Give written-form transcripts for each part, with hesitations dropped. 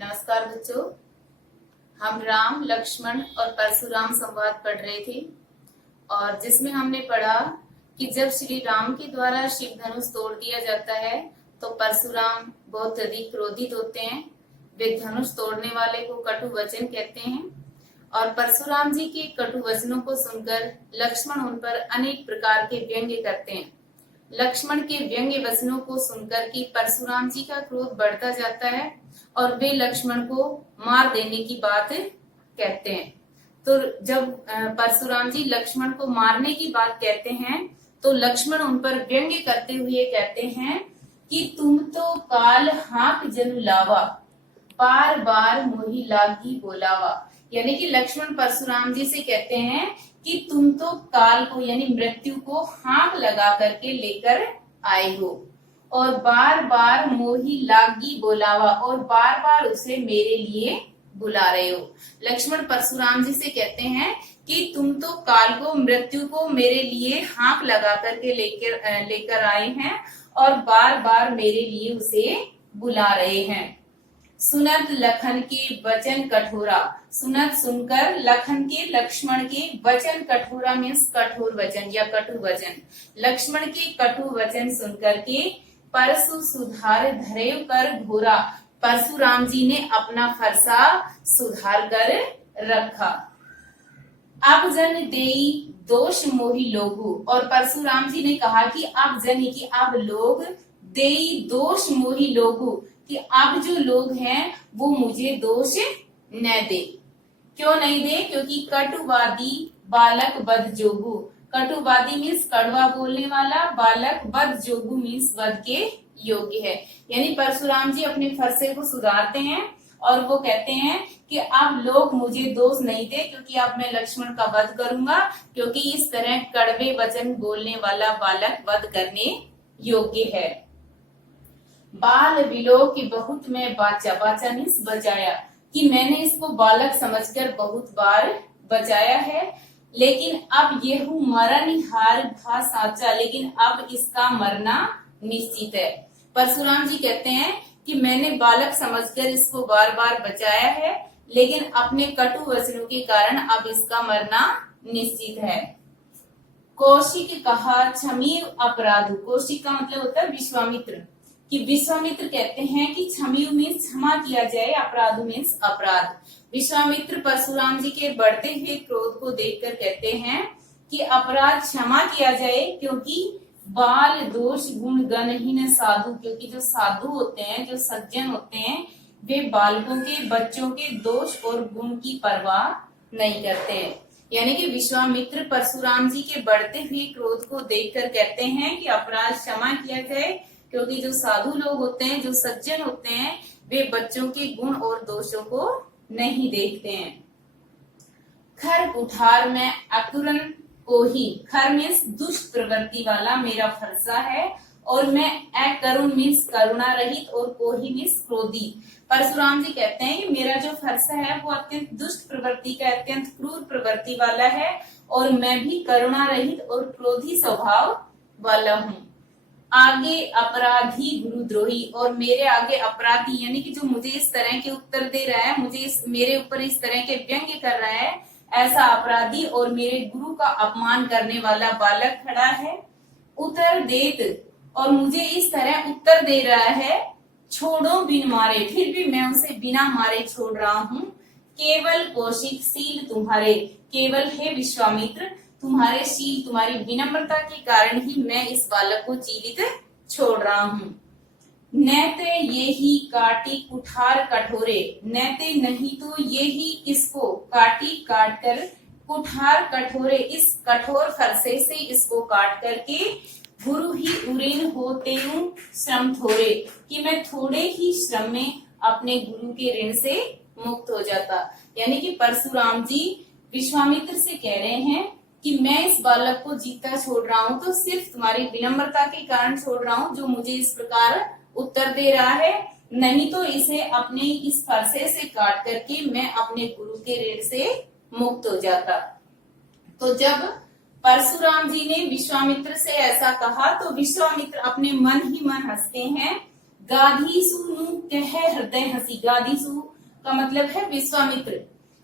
नमस्कार बच्चों, हम राम, लक्ष्मण और परशुराम संवाद पढ़ रहे थे और जिसमें हमने पढ़ा कि जब श्री राम के द्वारा शिव धनुष तोड़ दिया जाता है तो परशुराम बहुत अधिक क्रोधित होते हैं। वे धनुष तोड़ने वाले को कटु वचन कहते हैं और परशुराम जी के कटु वचनों को सुनकर लक्ष्मण उन पर अनेक प्रकार के व्यंग्य करते हैं। लक्ष्मण के व्यंग्य वचनों को सुनकर कि परशुराम जी का क्रोध बढ़ता जाता है और वे लक्ष्मण को मार देने की बात कहते हैं। तो जब परशुराम जी लक्ष्मण को मारने की बात कहते हैं तो लक्ष्मण उन पर व्यंग्य करते हुए कहते हैं कि तुम तो काल हाँक जनु लावा, बार बार मोही लागी बोलावा। यानी कि लक्ष्मण परशुराम जी से कहते हैं कि तुम तो काल को यानी मृत्यु को हाँक लगा करके लेकर आए हो और बार बार मोही लागी बोलावा और बार बार उसे मेरे लिए बुला रहे हो। लक्ष्मण परशुराम जी से कहते हैं कि तुम तो काल को मृत्यु को मेरे लिए हाँक लगा करके लेकर आए हैं और बार बार मेरे लिए उसे बुला रहे हैं। सुनत लखन के वचन कठोरा, सुनत सुनकर लखन के लक्ष्मण के वचन कठोरा मीन्स कठोर वचन या कटु वचन। लक्ष्मण के कटु वचन सुनकर के परशु सुधार धरे कर घोरा, परशुराम जी ने अपना फरसा सुधार कर रखा। अब जन देई दोष मोही लोगु, और परशुराम जी ने कहा कि अब जन की अब लोग देई दोष मोही लोगु, कि अब जो लोग हैं वो मुझे दोष न दे। क्यों नहीं दे? क्योंकि कटुवादी बालक बद जोगु, कटुवादी मीन्स कड़वा बोलने वाला, बालक बद जोगु मीन्स वध के योग्य है। यानी परशुराम जी अपने फरसे को सुधारते हैं और वो कहते हैं कि अब लोग मुझे दोष नहीं दे क्योंकि अब मैं लक्ष्मण का वध करूंगा, क्योंकि इस तरह कड़वे वचन बोलने वाला बालक वध करने योग्य है। बाल विलो की बहुत में बाचा, बाचा मीन्स बचाया, कि मैंने इसको बालक समझकर बहुत बार बचाया है, लेकिन अब ये मरण हार भा साचा, लेकिन अब इसका मरना निश्चित है। परशुराम जी कहते हैं कि मैंने बालक समझकर इसको बार बार बचाया है, लेकिन अपने कटु वचनों के कारण अब इसका मरना निश्चित है। कौशिक कहा क्षमी अपराध, कौशिक का मतलब होता है विश्वामित्र, कि विश्वामित्र कहते हैं कि क्षमीयु मीन्स क्षमा किया जाए, अपराधु मीन्स अपराध। विश्वामित्र परशुराम जी के बढ़ते हुए क्रोध को देखकर कहते हैं कि अपराध क्षमा किया जाए, क्योंकि बाल दोष गुण गणहीन साधु, क्योंकि जो साधु होते हैं, जो सज्जन होते हैं, वे बालकों के बच्चों के दोष और गुण की परवाह नहीं करते हैं। यानी कि विश्वामित्र परशुराम जी के बढ़ते हुए क्रोध को देखकर कहते हैं कि अपराध क्षमा किया जाए, क्योंकि जो साधु लोग होते हैं, जो सज्जन होते हैं, वे बच्चों के गुण और दोषों को नहीं देखते हैं। खर कुठार में अकुरन को ही, खर मीन्स दुष्ट प्रवृत्ति वाला मेरा फरसा है, और मैं अकरुण मीन्स करुणा रहित, और कोही मीन्स क्रोधी। परशुराम जी कहते हैं कि मेरा जो फरसा है वो अत्यंत दुष्ट प्रवृत्ति का, अत्यंत क्रूर प्रवृत्ति वाला है, और मैं भी करुणा रहित और क्रोधी स्वभाव वाला हूँ। आगे अपराधी गुरुद्रोही, और मेरे आगे अपराधी यानी कि जो मुझे इस तरह के उत्तर दे रहा है, मुझे मेरे ऊपर इस तरह के व्यंग्य कर रहा है, ऐसा अपराधी और मेरे गुरु का अपमान करने वाला बालक खड़ा है। उत्तर देत, और मुझे इस तरह उत्तर दे रहा है, छोड़ो बिन मारे, फिर भी मैं उसे बिना मारे छोड़ रहा हूँ। केवल कौशिक शील तुम्हारे, केवल हे विश्वामित्र तुम्हारे शील, तुम्हारी विनम्रता के कारण ही मैं इस बालक को जीवित छोड़ रहा हूँ। नैते ये ही काटी कुठार कठोरे, नैते नहीं तो ये ही किसको काटी काट कर कुठार कठोरे, इस कठोर फरसे से इसको काट करके गुरु ही उरीन होते श्रम थोड़े, कि मैं थोड़े ही श्रम में अपने गुरु के ऋण से मुक्त हो जाता। यानी कि परशुराम जी विश्वामित्र से कह रहे हैं कि मैं इस बालक को जीता छोड़ रहा हूँ तो सिर्फ तुम्हारी विनम्रता के कारण छोड़ रहा हूँ, जो मुझे इस प्रकार उत्तर दे रहा है, नहीं तो इसे अपने इस फरसे से काट करके मैं अपने गुरु के ऋण से मुक्त हो जाता। तो जब परशुराम जी ने विश्वामित्र से ऐसा कहा तो विश्वामित्र अपने मन ही मन हंसते हैं। गाधी सुनु कह हृदय हसी, गादीसु का मतलब है विश्वामित्र।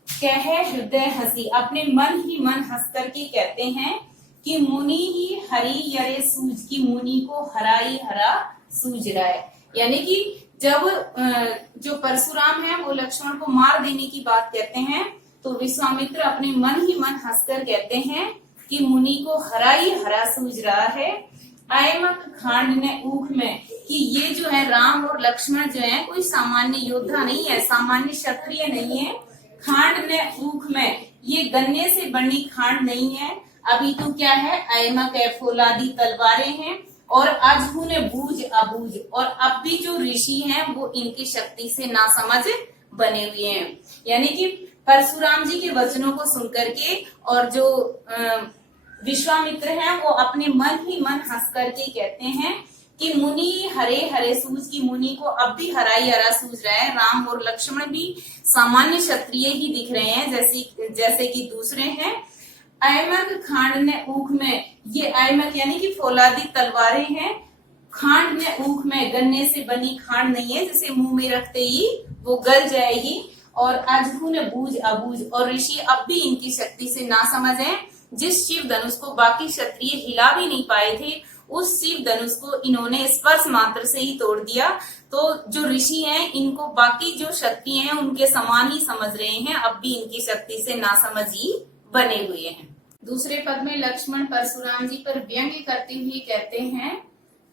कह हृदय हसी, अपने मन ही मन हंस करके कहते हैं कि मुनि ही हरि यरे सूझ, की मुनि को हराई हरा सूझ रहा है। यानी कि जब जो परशुराम है वो लक्ष्मण को मार देने की बात कहते हैं तो विश्वामित्र अपने मन ही मन हंसकर कहते हैं कि मुनि को हराई हरा सूझ रहा है। आयमक खांड ने ऊख में, कि ये जो है राम और लक्ष्मण जो है कोई सामान्य योद्धा नहीं है, सामान्य क्षत्रिय नहीं है। खांड ने ऊख में, ये गन्ने से बनी खांड नहीं है, अभी तो क्या है, अयमक है, फौलादी तलवारें हैं, और अजहू ने बूझ अबूझ, और अब भी जो ऋषि हैं वो इनकी शक्ति से नासमझ बने हुए हैं। यानी कि परशुराम जी के वचनों को सुनकर के और जो विश्वामित्र हैं वो अपने मन ही मन हंस करके कहते हैं कि मुनि हरे हरे सूझ, की मुनि को अब भी हराई हरा सूझ रहा है। राम और लक्ष्मण भी सामान्य क्षत्रिय ही दिख रहे हैं जैसे कि दूसरे हैं। अयमक खांड ने ऊख में, ये अयमक यानी कि फौलादी तलवारें हैं, खांड ने ऊख में, गन्ने से बनी खांड नहीं है जिसे मुंह में रखते ही वो गल जाएगी। और अजहू ने बूझ अबूझ, और ऋषि अब भी इनकी शक्ति से नासमझ हैं। जिस शिव धनुष को बाकी क्षत्रिय हिला भी नहीं पाए थे उस शिव धनुष को इन्होंने स्पर्श मात्र से ही तोड़ दिया। तो जो ऋषि हैं इनको बाकी जो क्षत्रिय हैं उनके समान ही समझ रहे हैं, अब भी इनकी शक्ति से नासमझ ही बने हुए हैं। दूसरे पद में लक्ष्मण परशुराम जी पर व्यंग्य करते हुए कहते हैं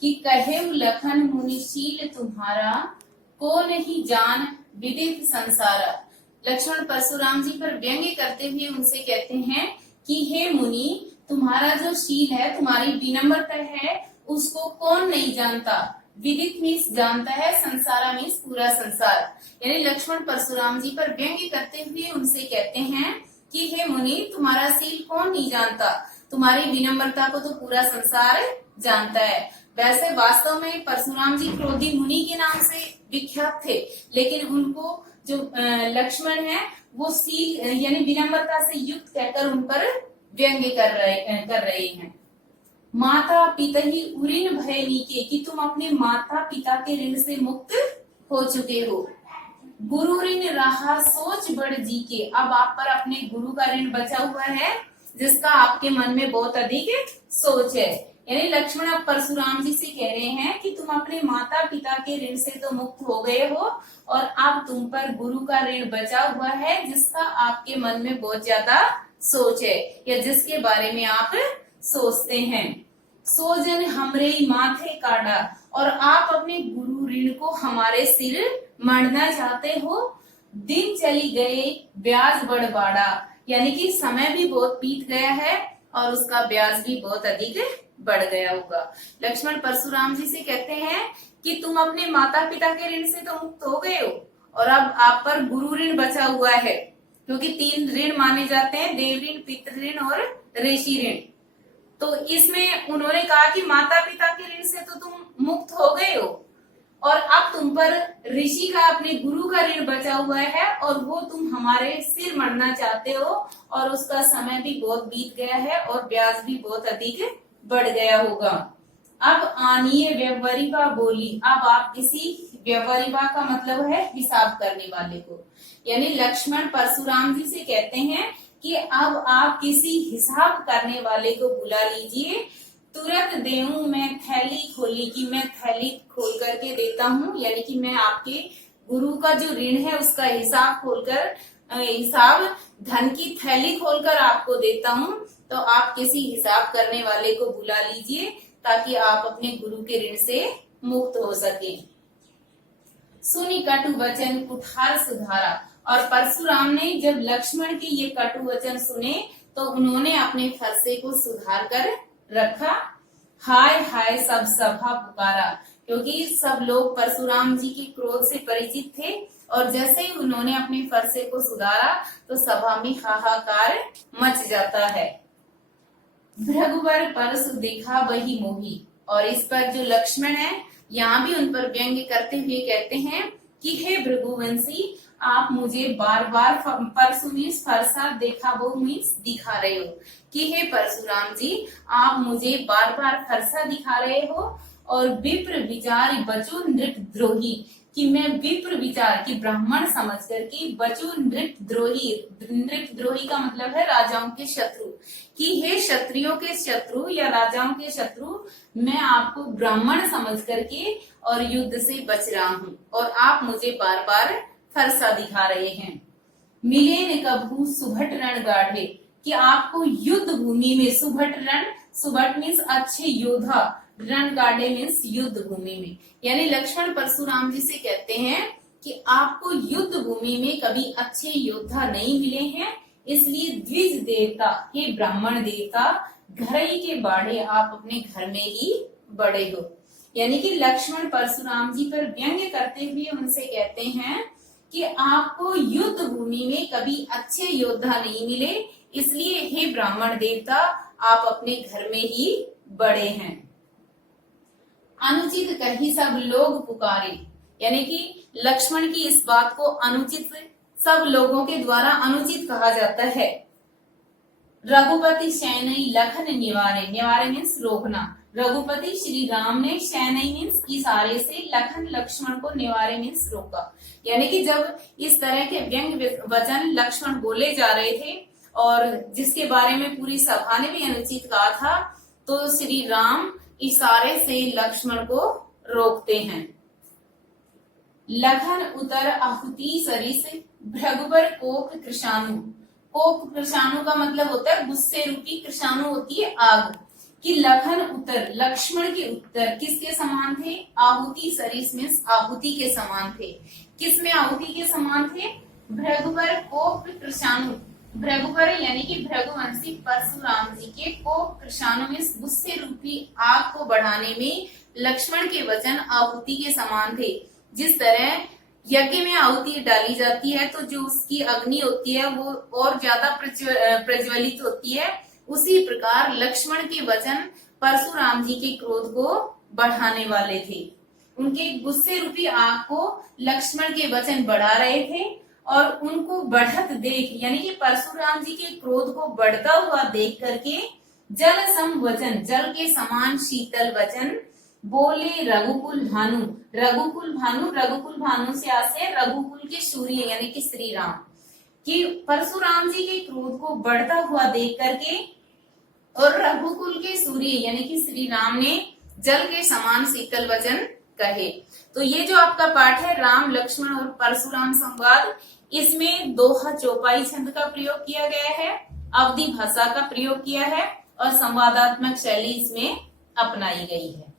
कि कहे लखन मुनिशील तुम्हारा, को नहीं जान विदित संसारा। लक्ष्मण परशुराम जी पर व्यंग्य करते हुए उनसे कहते हैं कि हे मुनि, तुम्हारा जो शील है, तुम्हारी विनम्रता है, उसको कौन नहीं जानता। विदित मीन्स जानता है, संसारा मीन्स पूरा संसार। यानी लक्ष्मण परशुराम जी पर व्यंग्य करते हुए उनसे कहते हैं कि हे मुनि, तुम्हारा शील कौन नहीं जानता, तुम्हारी विनम्रता को तो पूरा संसार जानता है। वैसे वास्तव में परशुराम जी क्रोधी मुनि के नाम से विख्यात थे, लेकिन उनको जो लक्ष्मण है वो शील यानी विनम्रता से युक्त कहकर उन पर व्यंग्य कर रहे हैं। माता पिता ही ऋण भय नीके, कि तुम अपने माता पिता के ऋण से मुक्त हो चुके हो। गुरु ऋण रहा सोच बढ़ जी के, अब आप पर अपने गुरु का ऋण बचा हुआ है जिसका आपके मन में बहुत अधिक सोच है। यानी लक्ष्मण अब परशुराम जी से कह रहे हैं कि तुम अपने माता पिता के ऋण से तो मुक्त हो गए हो और अब तुम पर गुरु का ऋण बचा हुआ है जिसका आपके मन में बहुत ज्यादा सोच है या जिसके बारे में आप सोचते हैं। सोजन हमरे माथे काटा, और आप अपने गुरु ऋण को हमारे सिर मढ़ना चाहते हो। दिन चली गए ब्याज बढ़ बाड़ा, यानी कि समय भी बहुत बीत गया है और उसका ब्याज भी बहुत अधिक बढ़ गया होगा। लक्ष्मण परशुराम जी से कहते हैं कि तुम अपने माता पिता के ऋण से तो मुक्त हो गए हो और अब आप पर गुरु ऋण बचा हुआ है, क्योंकि 3 ऋण माने जाते हैं, देव ऋण, पितृ ऋण और ऋषि ऋण। तो इसमें उन्होंने कहा कि माता पिता के ऋण से तो तुम मुक्त हो गए हो और अब तुम पर ऋषि का, अपने गुरु का ऋण बचा हुआ है और वो तुम हमारे सिर मढ़ना चाहते हो और उसका समय भी बहुत बीत गया है और ब्याज भी बहुत अधिक बढ़ गया होगा। अब आनिए व्यवहारिका बोली, अब आप किसी व्यवहारिका का मतलब है हिसाब करने वाले को, यानी लक्ष्मण परशुराम जी से कहते हैं कि अब आप किसी हिसाब करने वाले को बुला लीजिए। तुरंत देऊं मैं थैली खोली, की मैं थैली खोल करके देता हूँ, यानी कि मैं आपके गुरु का जो ऋण है उसका हिसाब खोलकर, हिसाब धन की थैली खोलकर आपको देता हूँ। तो आप किसी हिसाब करने वाले को बुला लीजिए ताकि आप अपने गुरु के ऋण से मुक्त हो सके। सुनी कटु वचन कुठार सुधारा, और परशुराम ने जब लक्ष्मण के ये कटु वचन सुने तो उन्होंने अपने फरसे को सुधार कर रखा। हाय हाय सब सभा पुकारा, क्योंकि सब लोग परशुराम जी के क्रोध से परिचित थे और जैसे ही उन्होंने अपने फरसे को सुधारा तो सभा में हाहाकार मच जाता है। भृगुवर परसु देखा वही मोही, और इस पर जो लक्ष्मण है यहाँ भी उन पर व्यंग्य करते हुए कहते हैं कि हे भृगुवंशी, आप मुझे बार बार परसु मीन्स फरसा, देखा वो मीन्स दिखा रहे हो, कि हे परशुराम जी आप मुझे बार बार फरसा दिखा रहे हो। और विप्र विचार बचो नृप द्रोही, कि मैं विप्र विचार की ब्राह्मण समझ करके बचू नृपद्रोही। नृपद्रोही का मतलब है राजाओं के शत्रु, कि हे क्षत्रियों के शत्रु या राजाओं के शत्रु, मैं आपको ब्राह्मण समझ करके और युद्ध से बच रहा हूँ और आप मुझे बार बार फरसा दिखा रहे हैं। मिले न कभू सुभट रण गाढ़े, कि आपको युद्ध भूमि में सुभट रण, सुभट मीन्स अच्छे योद्धा, रण गाढ़े मीन्स युद्ध भूमि में, यानी लक्ष्मण परशुराम जी से कहते हैं कि आपको युद्ध भूमि में कभी अच्छे योद्धा नहीं मिले हैं, इसलिए द्विज देवता, हे ब्राह्मण देवता, घर ही के बाढ़े आप अपने घर में ही बड़े हो। यानी कि लक्ष्मण परशुराम जी पर व्यंग्य करते हुए उनसे कहते हैं कि आपको युद्ध भूमि में कभी अच्छे योद्धा नहीं मिले, इसलिए हे ब्राह्मण देवता, आप अपने घर में ही बड़े हैं। अनुचित कही सब लोग पुकारे, यानी कि लक्ष्मण की इस बात को अनुचित सब लोगों के द्वारा अनुचित कहा जाता है। रघुपति शैनई लखन निवारे, निवारे मीन्स रोकना, रघुपति श्री राम ने शैनई मीन्स इशारे से लखन लक्ष्मण को निवारे मीन्स रोका। यानी कि जब इस तरह के व्यंग वचन लक्ष्मण बोले जा रहे थे और जिसके बारे में पूरी सभा ने भी अनुचित कहा था, तो श्री राम इशारे से लक्ष्मण को रोकते हैं। लखन उतर आहुति सरिस भृगुबर कोप कृषाणु, कोप कृषाणु का मतलब होता है गुस्से रूपी, कृषाणु होती है आग, कि लखन उतर, लक्ष्मण के उत्तर किसके समान थे, आहुति सरिस मीन्स आहुति के समान थे। किसमें आहुति के समान थे, भृगुबर कोप कृषाणु, भृगुबर यानी कि भृगुवंशी परशुराम जी के कोप कृषाणु मीन्स गुस्से रूपी आग को बढ़ाने में लक्ष्मण के वचन आहुति के समान थे। जिस तरह यज्ञ में आहुति डाली जाती है तो जो उसकी अग्नि होती है वो और ज्यादा प्रज्वलित होती है, उसी प्रकार लक्ष्मण के वचन परशुराम जी के क्रोध को बढ़ाने वाले थे। उनके गुस्से रूपी आग को लक्ष्मण के वचन बढ़ा रहे थे और उनको बढ़त देख, यानी कि परशुराम जी के क्रोध को बढ़ता हुआ देख करके जल सम वचन, जल के समान शीतल वचन बोले रघुकुल भानु। रघुकुल भानु, रघुकुल भानु से आसे रघुकुल के सूर्य यानी कि श्री राम, कि परशुराम जी के क्रोध को बढ़ता हुआ देख करके और रघुकुल के सूर्य यानी कि श्री राम ने जल के समान शीतल वचन कहे। तो ये जो आपका पाठ है राम लक्ष्मण और परशुराम संवाद, इसमें दोहा चौपाई छंद का प्रयोग किया गया है, अवधि भाषा का प्रयोग किया है और संवादात्मक शैली इसमें अपनाई गई है।